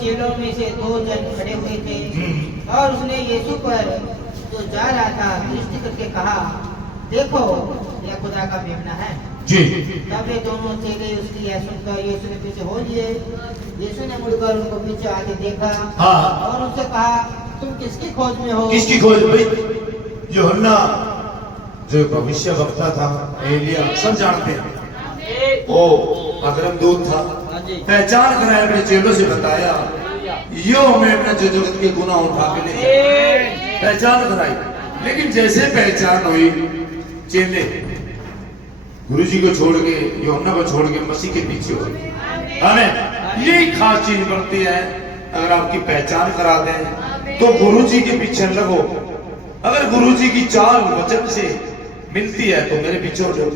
चेलों में से 2 जन खड़े हुए थे और उसने यीशु पर जो जा रहा था दृष्टि करके कहा, देखो यह खुदा का मेमना है जी। तब वे दोनों चेले उसकी यह सुनकर यीशु के पीछे हो लिए। यीशु ने मुड़कर उनको पीछे आके देखा और उनसे कहा, तुम किसकी खोज में हो? किसकी खोज भाई? यूहन्ना जो भविष्य वक्ता था, एलिया, सब जानते हैं। वो अग्रम दूत था, पहचान कराया, अपने चेलों से बताया, यो मेमना जो जगत के गुनाह उठा के ले जाए, पहचान कराई। लेकिन जैसे पहचान हुई, चेले गुरु जी को छोड़ के, यूहन्ना को छोड़ के मसीह के पीछे हो गए। हमें यही खास चीज बनती है, अगर आपकी पहचान करा दें तो गुरु जी के पीछे लगो। अगर गुरु जी की चाल वचन से मिलती है तो मेरे पीछे हो जाओ।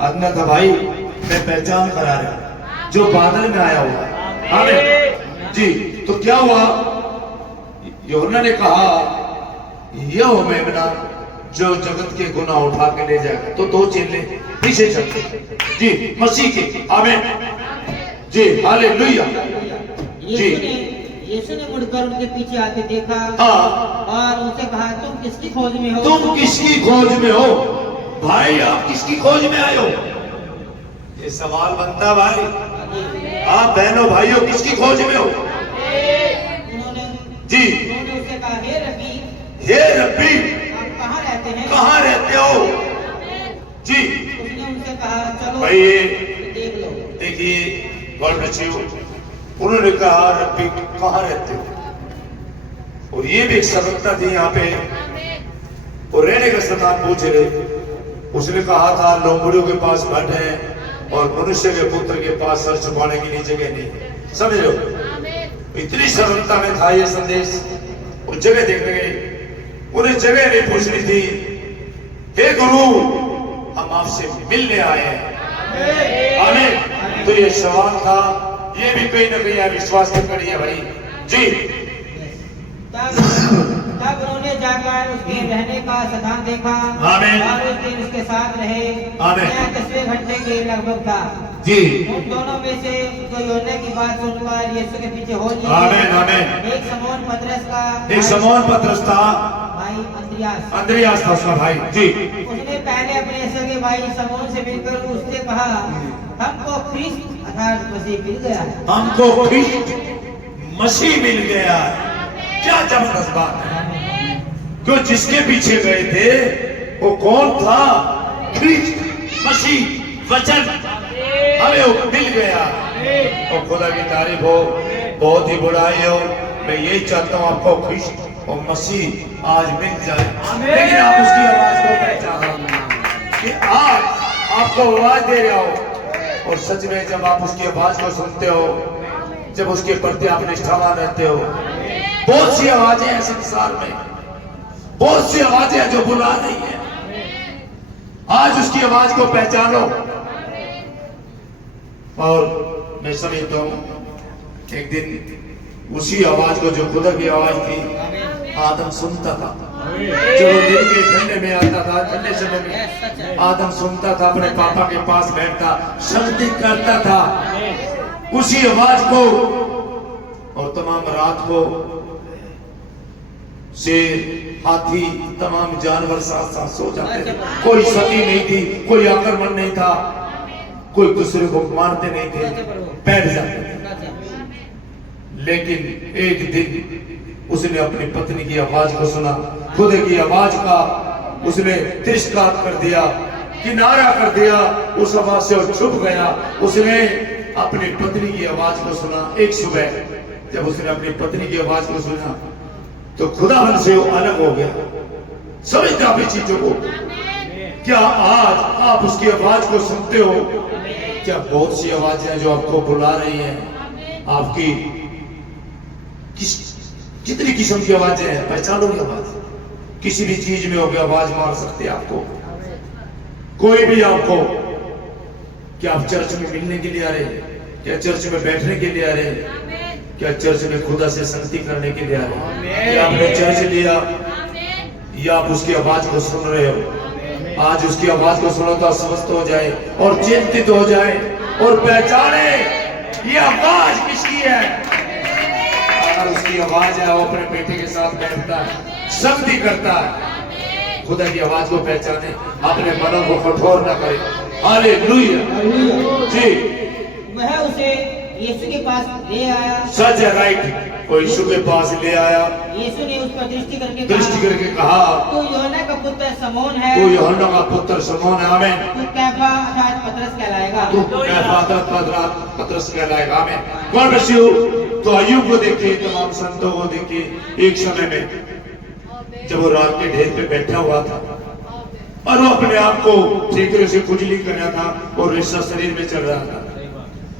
आज्ञा था भाई, मैं पहचान करा रहा जो बादल में आया हुआ। हमें जी। तो क्या हुआ? यूहन्ना ने कहा, यो मेमना जो जगत के गुनाह उठा के ले जाएगा। तो 2 चेले पीछे चलते जी मसीह के। आमीन जी, हालेलुया जी। यीशु ने मुड़कर उनके पीछे आके देखा और उनसे कहा, तुम किसकी खोज में हो? तुम किसकी खोज में हो? भाई आप किसकी खोज में आए हो? ये सवाल बनता भाई। आप बहनों भाइयों किसकी खोज में हो? उन्होंने उससे कहा, हे रब्बी, हे रब्बी, आप कहाँ रहते हैं? कहाँ रहते हो? जी। उसने उनसे कहा, चलो भाई देख लो। देखिए, गॉड ब्लेस यू। उन्होंने कहा, रब्बी कहाँ रहते हो? और ये भी एक सरलता थी यहाँ पे, और रहने का स्थान पूछ रहे। उसने कहा था, लोमड़ियों के पास बैठे हैं और मनुष्य के पुत्र के पास सर छुपाने के लिए जगह नहीं। समझ लो, इतनी सरलता में था ये संदेश। वो जगह देखने गए, उन्हें जगह नहीं पूछनी थी। हे गुरु, हम आपसे मिलने आए हैं। आमीन। तो ये सवाल था, ये भी कहीं ना कहीं विश्वास की कड़ी है भाई जी। तब उन्होंने जाकर उसके रहने का स्थान देखा और उस दिन उसके साथ रहे। यह 10वें घंटे के लगभग था जी। उन दोनों में से जो यूहन्ना की बात सुनकर यीशु के पीछे हो लिए। आमीन। एक शमौन पतरस था भाई अंद्रियास था उसका भाई जी। उसने पहले अपने सगे भाई शमौन से मिलकर उससे कहा, हमको ख्रिस्त अर्थात मसीह मिल गया। हमको ख्रिस्त मसीह मिल गया। क्या जबरदस्त बात है। जो जिसके पीछे गए थे वो कौन था? ख्रिस्त मसीह वचन हमें वो मिल गया। और खुदा की तारीफ हो, बहुत ही बुराई हो। मैं यही चाहता हूँ आपको ख्रिस्त और मसीह आज मिल जाए, लेकिन आप उसकी आवाज को पहचानो कि आज आपको आवाज दे रहा हो। और सच में जब आप उसकी आवाज को सुनते हो, जब उसके प्रति आप निष्ठावान रहते हो, बहुत सी आवाजें हैं संसार में, बहुत सी आवाजें हैं जो बुला रही है। आज उसकी आवाज को पहचानो। और मैं समझता हूं एक दिन उसी आवाज को, जो खुदा की आवाज थी, आदम सुनता था। जब वो दिन के ठंडे में आता था, ठंडे समय में आदम सुनता था, अपने पापा के पास बैठता, शक्ति करता था उसी आवाज को। और तमाम रात को शेर, हाथी, तमाम जानवर साथ साथ सो जाते थे। कोई क्षति नहीं थी, कोई आक्रमण नहीं था, कोई दूसरे को मारते नहीं थे, बैठ जाते थे। लेकिन एक दिन उसने अपनी पत्नी की आवाज को सुना, खुद की आवाज का उसने तिरस्कार कर दिया, किनारा कर दिया, उस आवाज से वो छुप गया। उसने अपनी पत्नी की आवाज को सुना। एक सुबह जब उसने अपनी पत्नी की आवाज को सुना तो खुदावन से वो अलग हो गया। समझता अपनी चीजों को। क्या आज आप उसकी आवाज को सुनते हो? क्या बहुत सी आवाजें जो आपको बुला रही हैं? आपकी कितनी किस्म की आवाजें हैं, पहचानोगे आवाज? किसी भी चीज में होगी आवाज मार सकते हैं आपको, कोई भी आपको। क्या आप चर्च में मिलने के लिए आ रहे हैं? क्या चर्च में बैठने के लिए आ रहे हैं? क्या चर्च में खुदा से संगति करने के लिए आ रहे हैं? क्या आपने चर्च लिया या आप उसकी आवाज को सुन रहे हो? आज उसकी आवाज को सुनो तो स्वस्थ हो जाए और चिंतित हो जाए और पहचाने ये आवाज किसकी है। अगर उसकी आवाज है वो अपने बेटे के साथ बैठता है, सख्ती करता है। खुदा की आवाज को पहचाने, अपने मनों को कठोर न करे। हालेलुया जी। वह उसे यीशु के पास ले आया। सच है, राइट। वो यीशु के पास ले आया। यीशु ने उस पर दृष्टि करके कहा, तू यूहन्ना का पुत्र शमौन है। तू यूहन्ना का पुत्र शमौन है। आमीन। तू कैफा अर्थात पतरस कहलाएगा। तू कैफा अर्थात पतरस कहलाएगा। आमीन। God bless you. तो अय्यूब को देखिए, तमाम संतों को देखिए, एक समय में जब वो रात के ढेर पे बैठा हुआ था और वो अपने आप को ठेकरे से खुजली कर रहा था और रेशा शरीर में चल रहा था,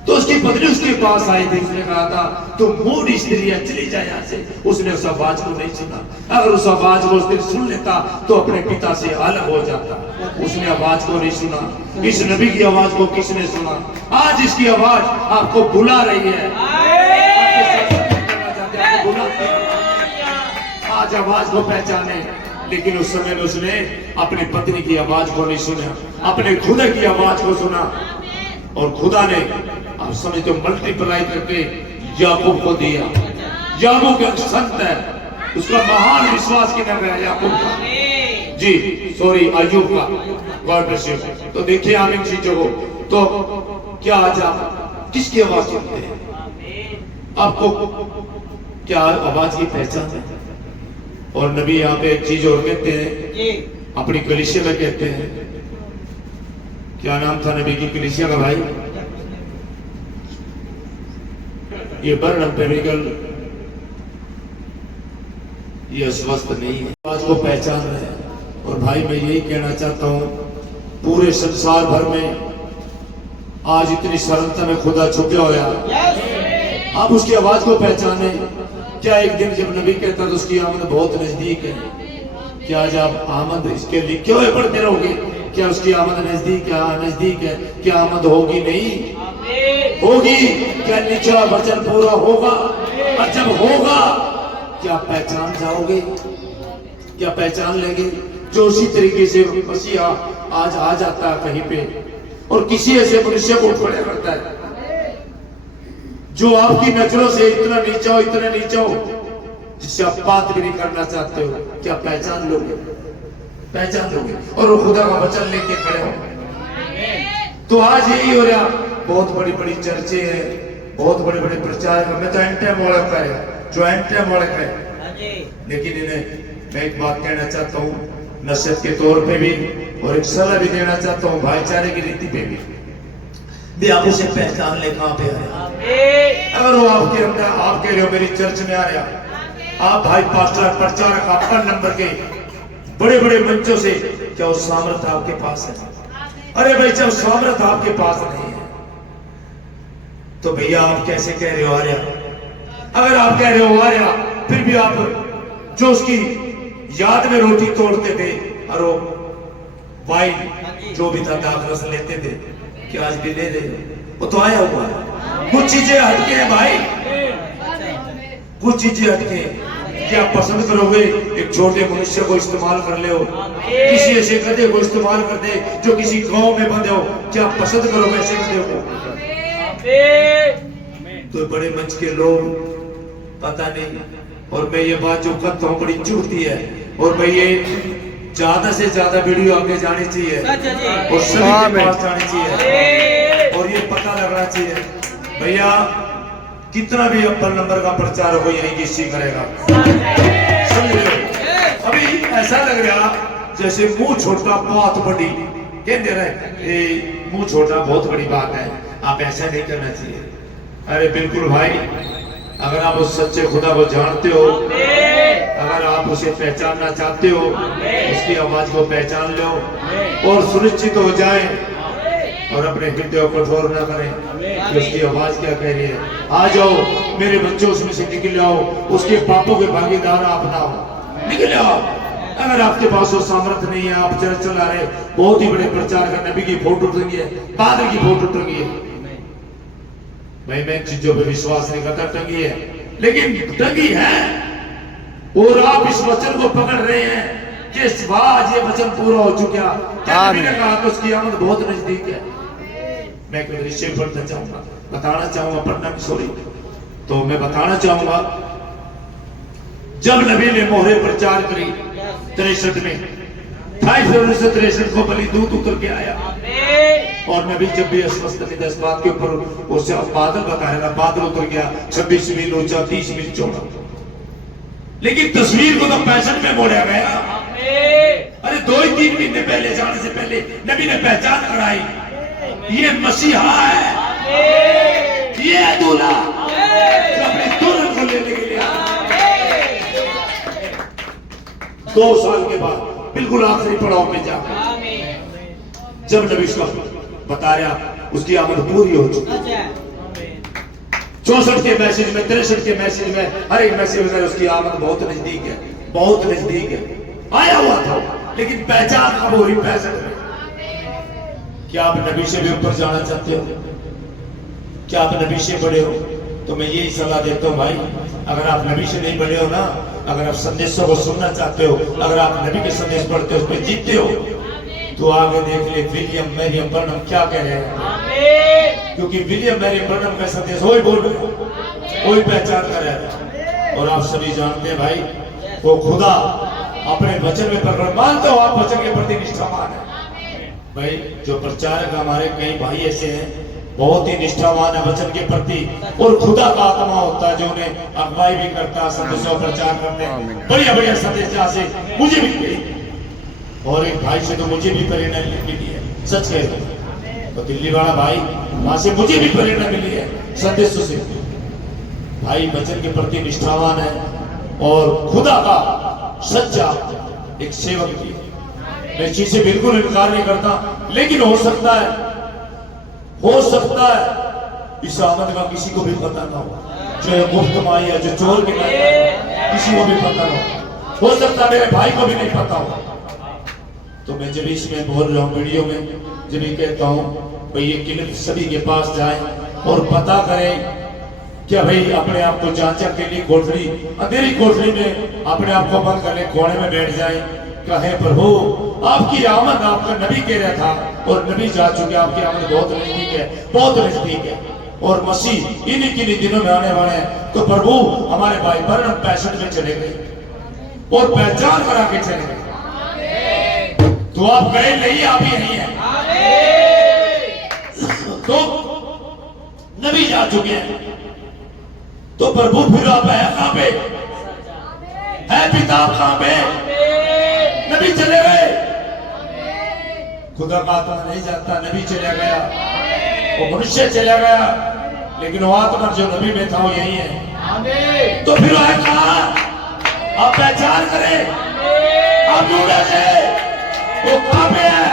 तो उसकी पत्नी उसके पास आई थी। उसने कहा था, तुम मूड स्त्री है, चली जाए यहाँ से। उसने उस आवाज को नहीं सुना। अगर उस आवाज को उस दिन सुन लेता तो अपने पिता से अलग हो जाता। उसने आवाज को नहीं सुना। इस नबी की आवाज को किसने सुना? आज इसकी आवाज आपको बुला रही है। आज आवाज को पहचाने, लेकिन उस समय में उसने अपनी पत्नी की आवाज को नहीं सुना, अपने खुदा की आवाज को सुना। और खुदा ने, आप समझते हो, मल्टीप्लाई करके याकूब को दिया। याकूब एक संत है, उसका महान विश्वास किया गया याकूब का, जी सॉरी अय्यूब का। God bless you. तो देखिए आप इन चीजों को, तो क्या आज आप किसकी आवाज सुनते हैं? आपको क्या आवाज की पहचान है? और नबी यहाँ पे एक चीज और कहते हैं, अपनी कलीसिया में कहते हैं, क्या नाम था नबी की कलीसिया का भाई? ये बर्न पेरिकल, ये स्वस्थ नहीं है। आज को पहचान रहे हैं। और भाई मैं यही कहना चाहता हूं, पूरे संसार भर में आज इतनी सरलता में खुदा छुपा हुआ, आप उसकी आवाज को पहचाने। क्या एक दिन जब नबी कहता तो उसकी आमद बहुत नजदीक है, क्या आज आप आमद इसके लिखे हुए पढ़ते रहोगे? क्या उसकी आमद नजदीक है? नजदीक है। क्या आमद होगी? नहीं होगी। क्या लिखा वचन पूरा होगा? और जब होगा क्या पहचान जाओगे? क्या पहचान लेंगे? जो उसी तरीके से मसीहा आज आ जाता है कहीं पे और किसी ऐसे मनुष्य को खड़ा करता है जो आपकी नजरों से इतना नीचा हो, इतना नीचा हो, जिससे आप बात भी नहीं करना चाहते हो, क्या पहचान लोगे? पहचान लोगे और वो खुदा का वचन लेके खड़े हो। तो आज यही हो रहा, बहुत बड़ी बड़ी चर्चे हैं, बहुत बड़े बड़े प्रचार। मैं तो एंटेमोलक है, जो एंटेमोलक है, लेकिन इन्हें मैं एक बात कहना चाहता हूँ नसीहत के तौर पे भी, और एक सलाह भी देना चाहता हूँ भाईचारे की रीति पे भी आप उसे पहचान ले कहाँ पे आया। अगर वो आपके अंदर, आप कह रहे हो मेरी चर्च में आ रहा, आप भाई पास्टर प्रचारक आपका नंबर के बड़े बड़े मंचों से, क्या उस सामर्थ्य आपके पास है? अरे भाई जब सामर्थ्य आपके पास नहीं है तो भैया आप कैसे कह रहे हो आ रहा? अगर आप कह रहे हो आ रहा, फिर भी आप जो उसकी याद में रोटी तोड़ते थे और वो वाइन जो भी था दाखरस लेते थे, क्या आज भी ले रहे हो? वो तो आया हुआ है। कुछ चीजें हटके हैं भाई, कुछ चीजें हटके। क्या पसंद करोगे एक छोटे मनुष्य को इस्तेमाल कर ले हो, किसी ऐसे गधे को इस्तेमाल कर दे जो किसी गांव में बंधे हो? क्या पसंद करोगे ऐसे गधे को? तो बड़े मंच के लोग पता नहीं। और मैं ये बात जो करता हूँ बड़ी चुभती है, और मैं ये ज्यादा से ज्यादा वीडियो आगे जानी चाहिए और सभी के पास जानी चाहिए और ये पता लगना चाहिए भैया कितना भी अव्वल नंबर का प्रचार हो यही किसी करेगा। समझ लो, अभी ऐसा लग रहा जैसे मुंह छोटा बहुत बड़ी कहते रहे, मुंह छोटा बहुत बड़ी बात है, आप ऐसा नहीं करना चाहिए। अरे बिल्कुल भाई, अगर आप उस सच्चे खुदा को जानते हो, अगर आप उसे पहचानना चाहते हो, उसकी आवाज को पहचान लो और सुनिश्चित हो जाए और अपने हृदय को कठोर न करें कि उसकी आवाज क्या कह रही है। आ जाओ मेरे बच्चों, उसमें से निकल जाओ, उसके पापों के भागीदार आप ना हो, निकल जाओ। अगर आपके पास वो सामर्थ्य नहीं है, आप चर्च चला रहे, बहुत ही बड़े प्रचार का नबी की फोटो टंगी है, पादरी की फोटो टंगी है, मैं चीजों पे विश्वास नहीं करता, टंगी है, लेकिन टंगी है और आप इस वचन को पकड़ रहे हैं कि आज ये वचन पूरा हो चुका। नबी ने कहा तो उसकी आमद बहुत नजदीक है। मैं एक दृश्य पढ़ना चाहूंगा, बताना चाहूंगा, पढ़ना भी सॉरी, तो मैं बताना चाहूंगा जब नबी ने मोहरे प्रचार करी 63 में 2863 को बलि दूत उतर के आया। और नबी जब भी अस्वस्थ थे इस बात के ऊपर उससे बादल बताएगा, बादल उतर गया 26 मील ऊंचा 30 मील चौड़ा। लेकिन तस्वीर को तो 65 में मोड़ा गया। अरे 2-3 महीने पहले जाने से पहले नबी ने पहचान कराई, ये मसीहा है, ये है दूल्हा जो अपने दुल्हन को लेने के लिए आया। 2 साल के बाद बिल्कुल आखिरी पड़ाव में जा जब नबी उसका बता रहा उसकी आमद पूरी हो चुकी। 64 के मैसेज में 63 के मैसेज में हर एक मैसेज में उसकी आमद बहुत नजदीक है, बहुत नजदीक है। आया हुआ था लेकिन पहचान कब हो रही 65 में। क्या आप नबी से भी ऊपर जाना चाहते हो? क्या आप नबी से बड़े हो? तो मैं यही सलाह देता हूं भाई, अगर आप नबी से नहीं बड़े हो ना, अगर आप संदेशों को सुनना चाहते हो, अगर आप नबी के संदेश पढ़ते हो, उसमें जीतते हो, तो आगे देख ले विलियम मैरियम ब्रनम क्या कह रहे हैं। क्योंकि विलियम मैरियम ब्रनम का संदेश वही बोल रहे, वही पहचान कर रहा है। और आप सभी जानते हैं भाई, वो खुदा अपने वचन में प्रकट, मानते हो आप वचन के प्रति निष्ठावान है भाई। जो प्रचारक हमारे कई भाई ऐसे हैं बहुत ही निष्ठावान है वचन के प्रति, और खुदा का आत्मा होता है जो उन्हें अगुवाई भी करता है, संदेशों प्रचार करते हैं, बढ़िया बढ़िया संदेश जहाँ से मुझे भी मिली, और एक भाई से तो मुझे भी प्रेरणा मिली है, सच कह रहा तो दिल्ली वाला भाई, वहां से मुझे भी प्रेरणा मिली है संदेशों से। भाई वचन के प्रति निष्ठावान है और खुदा का सच्चा एक सेवक भी। मैं इस चीज से बिल्कुल इनकार नहीं करता, लेकिन हो सकता है इस आमद का किसी को भी पता ना हो, जो गुप्त माई है, जो चोर की माई है, किसी को भी पता ना हो सकता है मेरे भाई को भी नहीं पता हो। तो मैं जब इसमें बोल रहा हूँ वीडियो में, जब भी कहता हूँ भाई ये क्लिप सभी के पास जाए और पता करें, क्या भाई अपने आप को जांचा के लिए कोठरी, अंधेरी कोठरी में अपने आप को बंद कर ले, कोने में बैठ जाए, कहे प्रभु आपकी आमद, आपका नबी कह रहा था और नबी जा चुके, आपकी आमद बहुत नजदीक है, बहुत नजदीक है, और मसीह इन्हीं किन्हीं दिनों में आने वाले हैं। तो प्रभु हमारे भाई ब्रनम 65 में चले गए और पहचान करा के चले गए, तो आप गए नहीं, आप ही नहीं है। तो नबी जा चुके हैं, तो प्रभु फिर आप है कहां पे है? पिता कहां पे? नबी चले गए, खुदा का आत्मा नहीं जाता, नबी चला गया, वो मनुष्य चला गया, लेकिन वो आत्मा जो नबी में था वो यही है। तो फिर है कहां? आप पहचान करें, आप ढूंढे थे वो कहां पे है,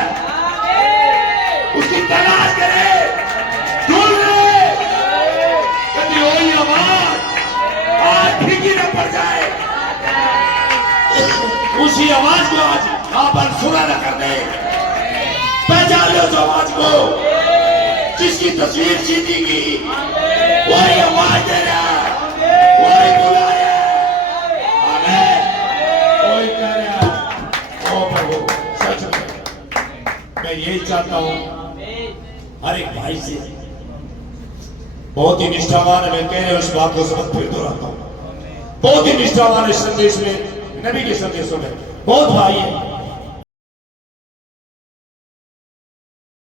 उसकी तलाश करें, ढूंढ रहे, कभी वही आवाज आज फीकी न पड़ जाए, उसी आवाज को आज आप अनसुना न कर दे। पहचान लो उस आवाज को, जिसकी तस्वीर सीधी की, वही आवाज दे रहा, वही बुला रहा, आमीन, वही कह रहा। ओ प्रभु सच में मैं यही चाहता हूं हर एक भाई से, बहुत ही निष्ठावान है, मैं कह रहा हूं इस बात को समझ फिर दोहराता हूं, बहुत ही निष्ठावान है संदेश में, नबी के संदेशों में बहुत भाई है,